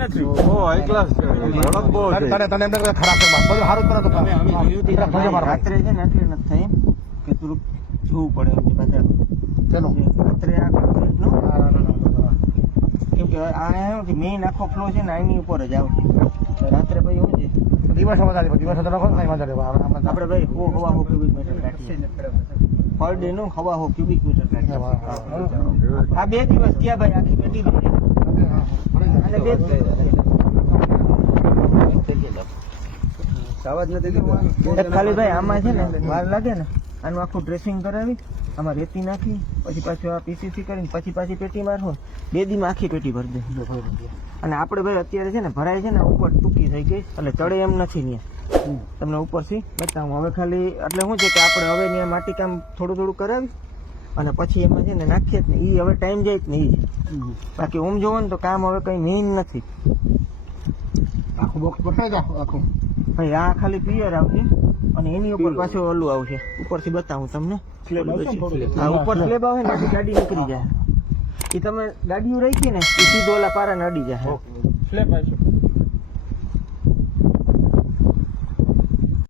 નથી ઓ high class છે ઝડપ બહુ છે તને એમને ખરાબ છે બધું સારું જ કરે તો રાત્રે છે ને એટલે નથી થઈ કે થોડુંક જોવું પડે એમ છે પાછા ચલો રાત્રે આ કોન્ક્રીટ નો કેમ કે આ શું કે મેઇન આખો ફ્લો છે ને આની ઉપર જ આવશે તો રાત્રે ભાઈ શું છે દિવસ વધારે દિવસ વધારે નહીં વધારે આપણે ભાઈ હવા હો ક્યુબિક મીટર કાઢીએ પર ડે નું હવા હો ક્યુબિક મીટર કાઢીએ આ 2 દિવસ ત્યાં ભાઈ આખી પેટી ભરી અને 2 જ આવાજ નથી ખાલી ભાઈ આમાં છે ને વાર લાગે ને આનું આખું ડ્રેસિંગ કરાવી આમાં રેતી નાખી પછી પાછું આ પીસીસી કરીને પછી પાછી પેટી મારવું 2 દીમાં આખી પેટી ભરી દે અને આપણે ભાઈ અત્યારે છે ને ભરાય છે ને ઉપર ટૂંકી થઈ ગઈ એટલે ચડે એમ નથી ત્યાં તમને ઉપરથી બતાવું હવે ખાલી એટલે શું છે કે આપણે હવે ત્યાં માટી કામ થોડું થોડું કરાવી અને પછી એમાં છે ને નાખીએ જ ને એ હવે ટાઈમ જાય જ ને એ બાકી ઓમ જોવો ને તો કામ હવે કંઈ મેઇન નથી આખું બોક્સ પટાઈ જાવ આખું ભાઈ આ ખાલી ક્લિયર આવશે અને એની ઉપર પાછું ઓલું આવશે ઉપરથી બતાવું તમને હા ઉપર સ્લેબ આવે ને પછી ગાડી નીકળી જાય એ તમે ગાડીઓ રાખી ને એ સીધો ઓલા પારા નડી જાય સ્લેબ આવશે